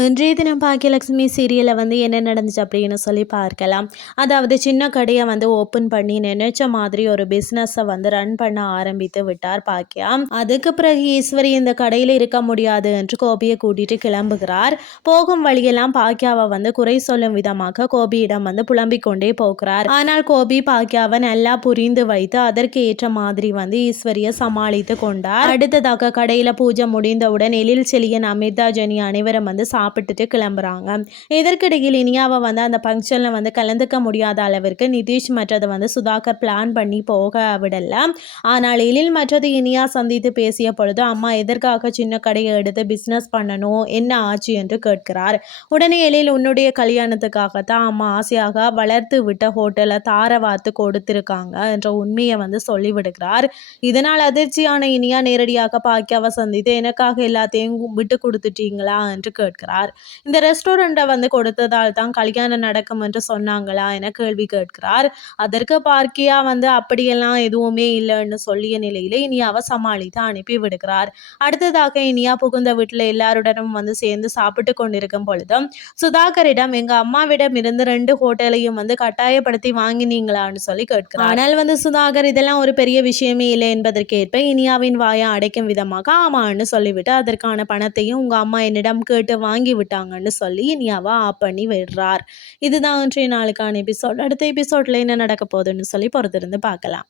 இன்றைய தினம் பாக்கியலட்சுமி சீரியலில் வந்து என்ன நடந்துச்சு அப்படின்னு சொல்லி பார்க்கலாம். அதாவது சின்ன கடையை வந்து ஓப்பன் பண்ணி நினைச்ச மாதிரி ஒரு பிஸ்னஸை வந்து ரன் பண்ண ஆரம்பித்து விட்டார் பாக்கியா. அதுக்கு பிறகு ஈஸ்வரி இந்த கடையில் இருக்க முடியாது என்று கோபியை கூட்டிட்டு கிளம்புகிறார். போகும் வழியெல்லாம் பாக்கியாவை வந்து குறை சொல்லும் விதமாக கோபியிடம் வந்து புலம்பிக் கொண்டே போகிறார். ஆனால் கோபி பாக்கியாவை நல்லா புரிந்து வைத்து அதற்கு ஏற்ற மாதிரி வந்து ஈஸ்வரியை சமாளித்து கொண்டார். அடுத்ததாக கடையில் பூஜை முடிந்தவுடன் எழில் செலியன் அமிர்தா ஜெனி அனைவரும் வந்து சாப்பிட்டுட்டு கிளம்புறாங்க. இதற்கிடையில் இனியாவை வந்து அந்த ஃபங்க்ஷனில் வந்து கலந்துக்க முடியாத அளவிற்கு நிதிஷ் மற்றதை வந்து சுதாகர் பிளான் பண்ணி போக விடல. ஆனால் எழில் மற்றது இனியா சந்தித்து பேசிய பொழுது அம்மா எதற்காக சின்ன கடையை எடுத்து பிஸ்னஸ் பண்ணணும்? என்ன ஆச்சு? என்று கேட்கிறார். உடனே எழில் உன்னுடைய கல்யாணத்துக்காக தான் அம்மா ஆசையாக வளர்த்து விட்ட ஹோட்டலை தார வார்த்து கொடுத்துருக்காங்க என்ற உண்மையை வந்து சொல்லிவிடுகிறார். இதனால் அதிர்ச்சியான இனியா நேரடியாக பாக்கியாவை சந்தித்து எனக்காக எல்லாத்தையும் விட்டு கொடுத்துட்டீங்களா? என்று கேட்கிறார். கேட்கிறார் இந்த ரெஸ்டாரண்ட்டை வந்து கொடுத்ததால் தான் கல்யாணம் நடக்கும் என்று சொன்னாங்களா என கேள்வி கேட்கிறார். அதற்கு பார்க்கியா வந்து அப்படியெல்லாம் எதுவுமே இல்லைன்னு சொல்லிய நிலையில இனியாவை சமாளித்து அனுப்பி விடுகிறார். அடுத்ததாக இனியா புகுந்த வீட்டில் எல்லாருடனும் வந்து சேர்ந்து சாப்பிட்டு கொண்டிருக்கும் பொழுதும் சுதாகரிடம் எங்க அம்மாவிடம் இருந்து ரெண்டு ஹோட்டலையும் வந்து கட்டாயப்படுத்தி வாங்கினீங்களான்னு சொல்லி கேட்கிறார். ஆனால் வந்து சுதாகர் இதெல்லாம் ஒரு பெரிய விஷயமே இல்லை என்பதற்கேற்ப இனியாவின் வாயை அடைக்கும் விதமாக ஆமான்னு சொல்லிவிட்டு அதற்கான பணத்தையும் உங்க அம்மா என்னிடம் கேட்டு வாங்கி வாங்கி விட்டாங்கன்னு சொல்லி இனியாவை ஆப் பண்ணி விடுறார். இதுதான் இன்றைய நாளுக்கான எபிசோட் அடுத்த எபிசோட்ல என்ன நடக்க போகுதுன்னு சொல்லி பொறுத்திருந்து பார்க்கலாம்.